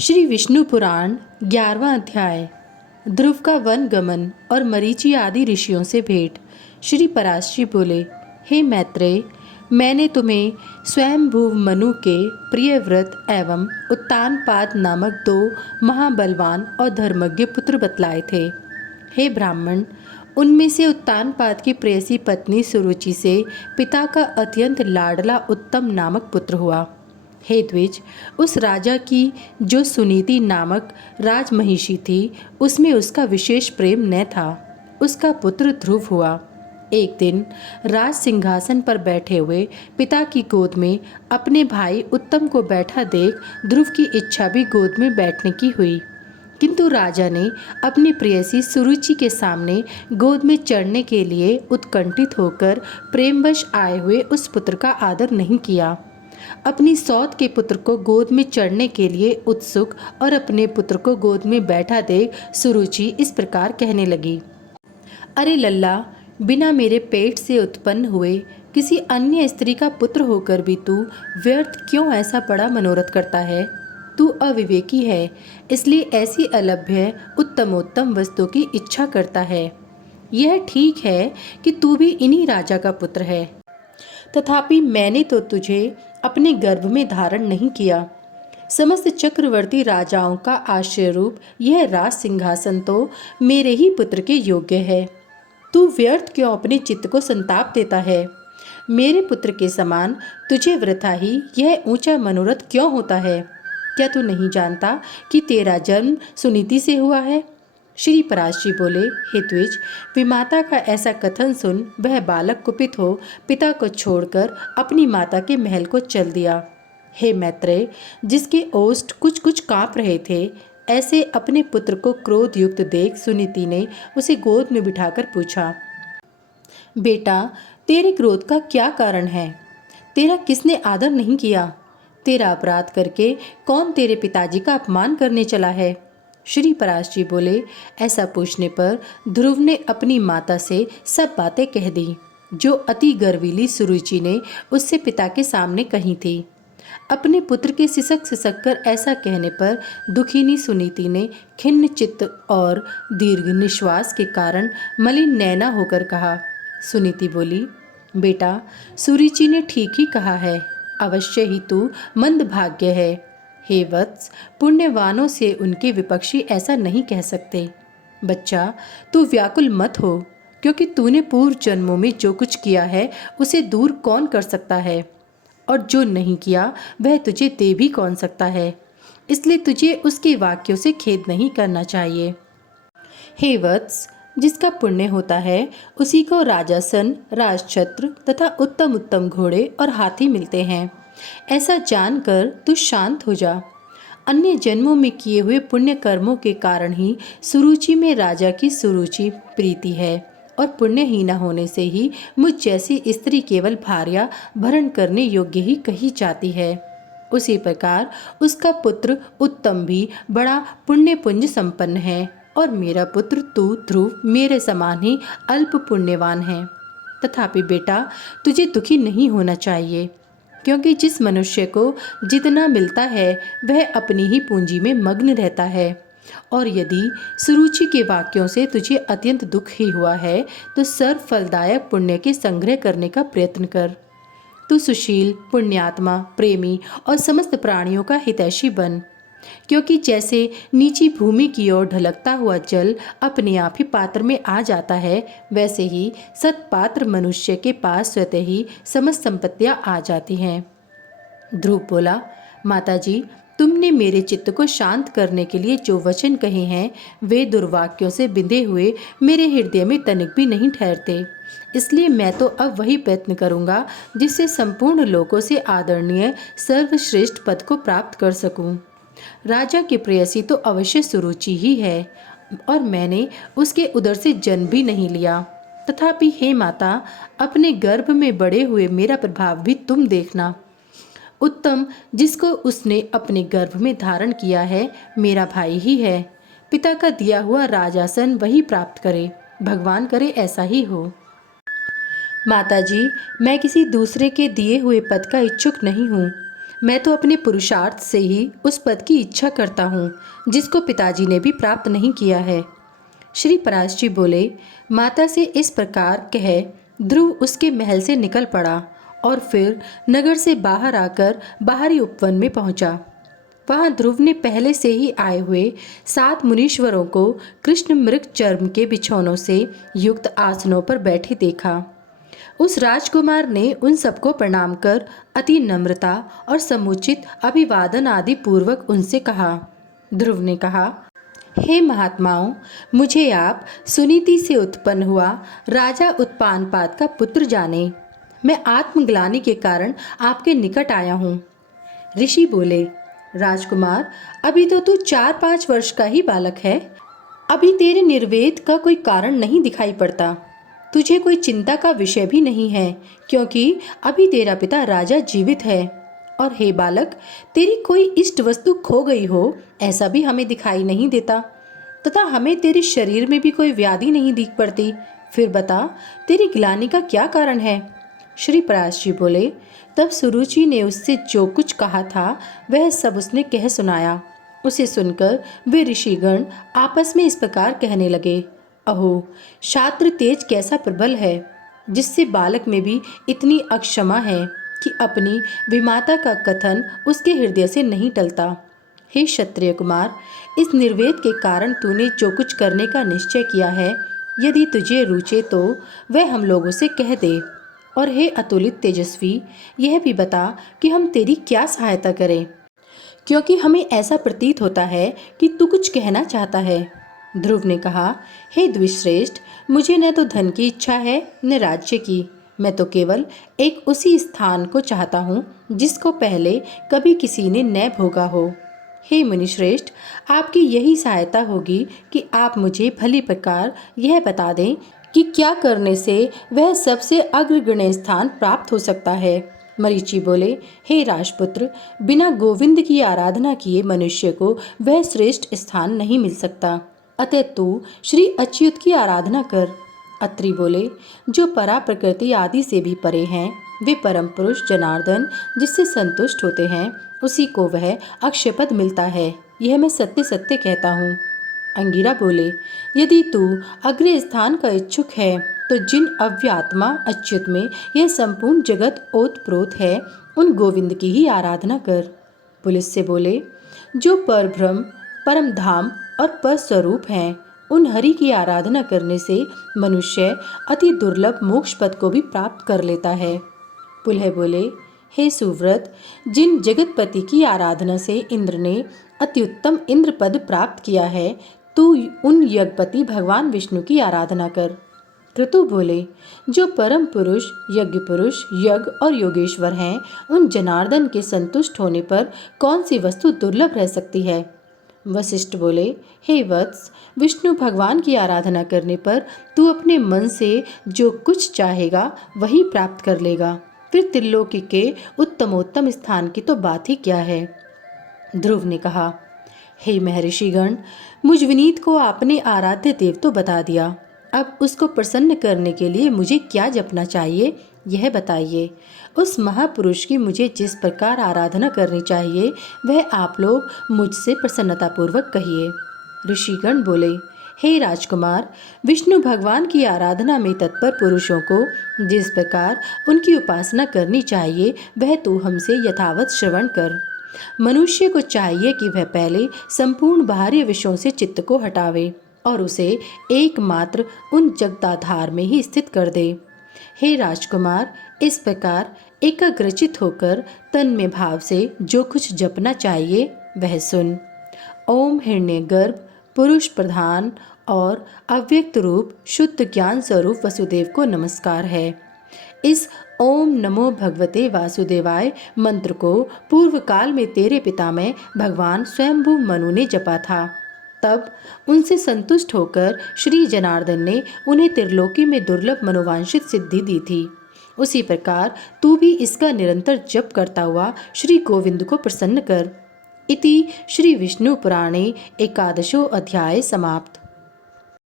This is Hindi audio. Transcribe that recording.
श्री विष्णु पुराण 11वां अध्याय। ध्रुव का वन गमन और मरीचि आदि ऋषियों से भेंट। श्री पराशरी बोले, हे मैत्रेय, मैंने तुम्हें स्वयंभुव मनु के प्रिय व्रत एवं उत्तानपाद नामक दो महाबलवान और धर्मज्ञ पुत्र बतलाए थे। हे ब्राह्मण, उनमें से उत्तानपाद की प्रेयसी पत्नी सुरुचि से पिता का अत्यंत लाडला उत्तम नामक पुत्र हुआ। हे द्विज, उस राजा की जो सुनीति नामक राजमहिषी थी, उसमें उसका विशेष प्रेम न था। उसका पुत्र ध्रुव हुआ। एक दिन राज सिंहासन पर बैठे हुए पिता की गोद में अपने भाई उत्तम को बैठा देख ध्रुव की इच्छा भी गोद में बैठने की हुई, किंतु राजा ने अपनी प्रेयसी सुरुचि के सामने गोद में चढ़ने के लिए उत्कंठित होकर प्रेमवश आए हुए उस पुत्र का आदर नहीं किया। अपनी सौत के पुत्र को गोद में चढ़ने के लिए उत्सुक और अपने पुत्र को गोद में बैठा देख सुरुचि इस प्रकार कहने लगी, अरे लल्ला, बिना मेरे पेट से उत्पन्न हुए किसी अन्य स्त्री का पुत्र होकर भी तू व्यर्थ क्यों ऐसा बड़ा मनोरथ करता है? तू अविवेकी है, इसलिए ऐसी अलभ्य उत्तमोत्तम वस्तु की इच्छा करता है। यह ठीक है कि तू भी इन्हीं राजा का पुत्र है, तथापि मैंने तो तुझे अपने गर्भ में धारण नहीं किया। समस्त चक्रवर्ती राजाओं का आश्रय रूप यह राज सिंहासन तो मेरे ही पुत्र के योग्य है। तू व्यर्थ क्यों अपने चित्त को संताप देता है? मेरे पुत्र के समान तुझे वृथा ही यह ऊंचा मनोरथ क्यों होता है? क्या तू नहीं जानता कि तेरा जन्म सुनीति से हुआ है? श्री पराशरी बोले, हे द्विज, विमाता का ऐसा कथन सुन वह बालक कुपित हो पिता को छोड़कर अपनी माता के महल को चल दिया। हे मैत्रेय, जिसके ओष्ठ कुछ कुछ कांप रहे थे, ऐसे अपने पुत्र को क्रोध युक्त देख सुनीति ने उसे गोद में बिठाकर पूछा, बेटा, तेरे क्रोध का क्या कारण है? तेरा किसने आदर नहीं किया? तेरा अपराध करके कौन तेरे पिताजी का अपमान करने चला है? श्री पराशरी बोले, ऐसा पूछने पर ध्रुव ने अपनी माता से सब बातें कह दी जो अति गर्वीली सुरुचि ने उससे पिता के सामने कही थी। अपने पुत्र के सिसक सिसक कर ऐसा कहने पर दुखिनी सुनीति ने खिन्न चित्त और दीर्घ निश्वास के कारण मलिन नैना होकर कहा। सुनीति बोली, बेटा, सुरुचि ने ठीक ही कहा है, अवश्य ही तू मंदभाग्य है। हे वत्स, पुण्यवानों से उनके विपक्षी ऐसा नहीं कह सकते। बच्चा, तू व्याकुल मत हो, क्योंकि तूने पूर्व जन्मों में जो कुछ किया है उसे दूर कौन कर सकता है, और जो नहीं किया वह तुझे दे भी कौन सकता है। इसलिए तुझे उसके वाक्यों से खेद नहीं करना चाहिए। हे वत्स, जिसका पुण्य होता है उसी को राजासन, राजछत्र तथा उत्तम उत्तम घोड़े और हाथी मिलते हैं। ऐसा जानकर तू शांत हो जा। अन्य जन्मों में किए हुए पुण्य कर्मों के कारण ही सुरुचि में राजा की सुरुचि प्रीति है, और पुण्यहीना होने से ही मुझ जैसी स्त्री केवल भार्या भरण करने योग्य ही कही जाती है। उसी प्रकार उसका पुत्र उत्तम भी बड़ा पुण्य पुंज संपन्न है, और मेरा पुत्र तू ध्रुव मेरे समान ही अल्प पुण्यवान है। तथापि बेटा, तुझे दुखी नहीं होना चाहिए, क्योंकि जिस मनुष्य को जितना मिलता है वह अपनी ही पूंजी में मग्न रहता है। और यदि सुरुचि के वाक्यों से तुझे अत्यंत दुख ही हुआ है तो सर्व फलदायक पुण्य के संग्रह करने का प्रयत्न कर। तू सुशील, पुण्यात्मा, प्रेमी और समस्त प्राणियों का हितैषी बन, क्योंकि जैसे नीची भूमि की ओर ढलकता हुआ जल अपने आप ही पात्र में आ जाता है, वैसे ही सत्पात्र मनुष्य के पास स्वतः ही समस्त संपत्तियां आ जाती हैं। ध्रुव बोला, माताजी, तुमने मेरे चित्त को शांत करने के लिए जो वचन कहे हैं वे दुर्वाक्यों से बिंधे हुए मेरे हृदय में तनिक भी नहीं ठहरते। इसलिए मैं तो अब वही प्रयत्न करूंगा जिससे संपूर्ण लोकों से आदरणीय सर्वश्रेष्ठ पद को प्राप्त कर सकूं। राजा की प्रेयसी तो अवश्य सुरुचि ही है, और मैंने उसके उदर से जन्म भी नहीं लिया। तथापि हे माता, अपने गर्भ में बड़े हुए मेरा प्रभाव भी तुम देखना। उत्तम, जिसको उसने अपने गर्भ में धारण किया है, मेरा भाई ही है। पिता का दिया हुआ राजासन वही प्राप्त करे, भगवान करे ऐसा ही हो। माताजी, मैं किसी दूसरे के दिए हुए पद का इच्छुक नहीं हूँ। मैं तो अपने पुरुषार्थ से ही उस पद की इच्छा करता हूँ जिसको पिताजी ने भी प्राप्त नहीं किया है। श्री पराशर बोले, माता से इस प्रकार कह ध्रुव उसके महल से निकल पड़ा और फिर नगर से बाहर आकर बाहरी उपवन में पहुंचा। वहां ध्रुव ने पहले से ही आए हुए 7 मुनीश्वरों को कृष्ण मृग चर्म के बिछौनों से युक्त आसनों पर बैठे देखा। उस राजकुमार ने उन सबको प्रणाम कर अति नम्रता और समुचित अभिवादन आदि पूर्वक उनसे कहा। ध्रुव ने कहा, हे महात्माओं, मुझे आप सुनीति से उत्पन्न हुआ राजा उत्पानपाद का पुत्र जाने। मैं आत्मग्लानि के कारण आपके निकट आया हूँ। ऋषि बोले, राजकुमार, अभी तो तू 4-5 वर्ष का ही बालक है। अभी तेरे निर्वेद का कोई कारण नहीं दिखाई पड़ता। तुझे कोई चिंता का विषय भी नहीं है, क्योंकि अभी तेरा पिता राजा जीवित है। और हे बालक, तेरी कोई इष्ट वस्तु खो गई हो ऐसा भी हमें दिखाई नहीं देता, तथा हमें तेरे शरीर में भी कोई व्याधि नहीं दिख पड़ती। फिर बता, तेरी ग्लानि का क्या कारण है? श्री पराशर बोले, तब सुरुचि ने उससे जो कुछ कहा था वह सब उसने कह सुनाया। उसे सुनकर वे ऋषिगण आपस में इस प्रकार कहने लगे, अहो, शास्त्र तेज कैसा प्रबल है, जिससे बालक में भी इतनी अक्षमा है कि अपनी विमाता का कथन उसके हृदय से नहीं टलता। हे क्षत्रिय कुमार, इस निर्वेद के कारण तूने जो कुछ करने का निश्चय किया है, यदि तुझे रुचे तो वह हम लोगों से कह दे। और हे अतुलित तेजस्वी, यह भी बता कि हम तेरी क्या सहायता करें, क्योंकि हमें ऐसा प्रतीत होता है कि तू कुछ कहना चाहता है। ध्रुव ने कहा, हे द्विश्रेष्ठ, मुझे न तो धन की इच्छा है न राज्य की। मैं तो केवल एक उसी स्थान को चाहता हूँ जिसको पहले कभी किसी ने न भोगा हो। हे मुनिश्रेष्ठ, आपकी यही सहायता होगी कि आप मुझे भली प्रकार यह बता दें कि क्या करने से वह सबसे अग्रगण्य स्थान प्राप्त हो सकता है। मरीचि बोले, हे राजपुत्र, बिना गोविंद की आराधना किए मनुष्य को वह श्रेष्ठ स्थान नहीं मिल सकता। अतः तू श्री अच्युत की आराधना कर। अत्रि बोले, जो परा प्रकृति आदि से भी परे हैं, वे परम पुरुष जनार्दन जिससे संतुष्ट होते हैं, उसी को वह अक्षयपद मिलता है। यह मैं सत्य सत्य कहता हूँ। अंगिरा बोले, यदि तू अग्र स्थान का इच्छुक है तो जिन अव्यात्मा अच्युत में यह संपूर्ण जगत ओतप्रोत है, उन गोविंद की ही आराधना कर। पुलिस से बोले, जो परब्रह्म, परम धाम और पर स्वरूप हैं, उन हरि की आराधना करने से मनुष्य अति दुर्लभ मोक्ष पद को भी प्राप्त कर लेता है। पुलह बोले, हे सुव्रत, जिन जगतपति की आराधना से इंद्र ने अत्युत्तम इंद्र पद प्राप्त किया है, तू उन यज्ञपति भगवान विष्णु की आराधना कर। क्रतु बोले, जो परम पुरुष, यज्ञ पुरुष, यज्ञ और योगेश्वर हैं, उन जनार्दन के संतुष्ट होने पर कौन सी वस्तु दुर्लभ रह सकती है। वशिष्ठ बोले, हे वत्स, विष्णु भगवान की आराधना करने पर तू अपने मन से जो कुछ चाहेगा वही प्राप्त कर लेगा। फिर त्रिलोकी के उत्तमोत्तम स्थान की तो बात ही क्या है। ध्रुव ने कहा, हे महर्षिगण, मुझ विनीत को आपने आराध्य देव तो बता दिया। अब उसको प्रसन्न करने के लिए मुझे क्या जपना चाहिए यह बताइए। उस महापुरुष की मुझे जिस प्रकार आराधना करनी चाहिए वह आप लोग मुझसे प्रसन्नतापूर्वक कहिए। ऋषिगण बोले, हे राजकुमार, विष्णु भगवान की आराधना में तत्पर पुरुषों को जिस प्रकार उनकी उपासना करनी चाहिए वह तू हमसे यथावत श्रवण कर। मनुष्य को चाहिए कि वह पहले संपूर्ण बाहरी विषयों से चित्त को हटावे और उसे एकमात्र उन जगदाधार में ही स्थित कर दे। हे राजकुमार, इस प्रकार एकाग्रचित होकर तन में भाव से जो कुछ जपना चाहिए वह सुन। ओम हिरण्यगर्भ, पुरुष प्रधान और अव्यक्त रूप शुद्ध ज्ञान स्वरूप वसुदेव को नमस्कार है। इस ओम नमो भगवते वासुदेवाय मंत्र को पूर्व काल में तेरे पितामह भगवान स्वयंभू मनु ने जपा था। तब उनसे संतुष्ट होकर श्री जनार्दन ने उन्हें त्रिलोकी में दुर्लभ मनोवांछित सिद्धि दी थी। उसी प्रकार तू भी इसका निरंतर जप करता हुआ श्री गोविंद को प्रसन्न कर। इति श्री विष्णु पुराणे एकादशो अध्याय समाप्त।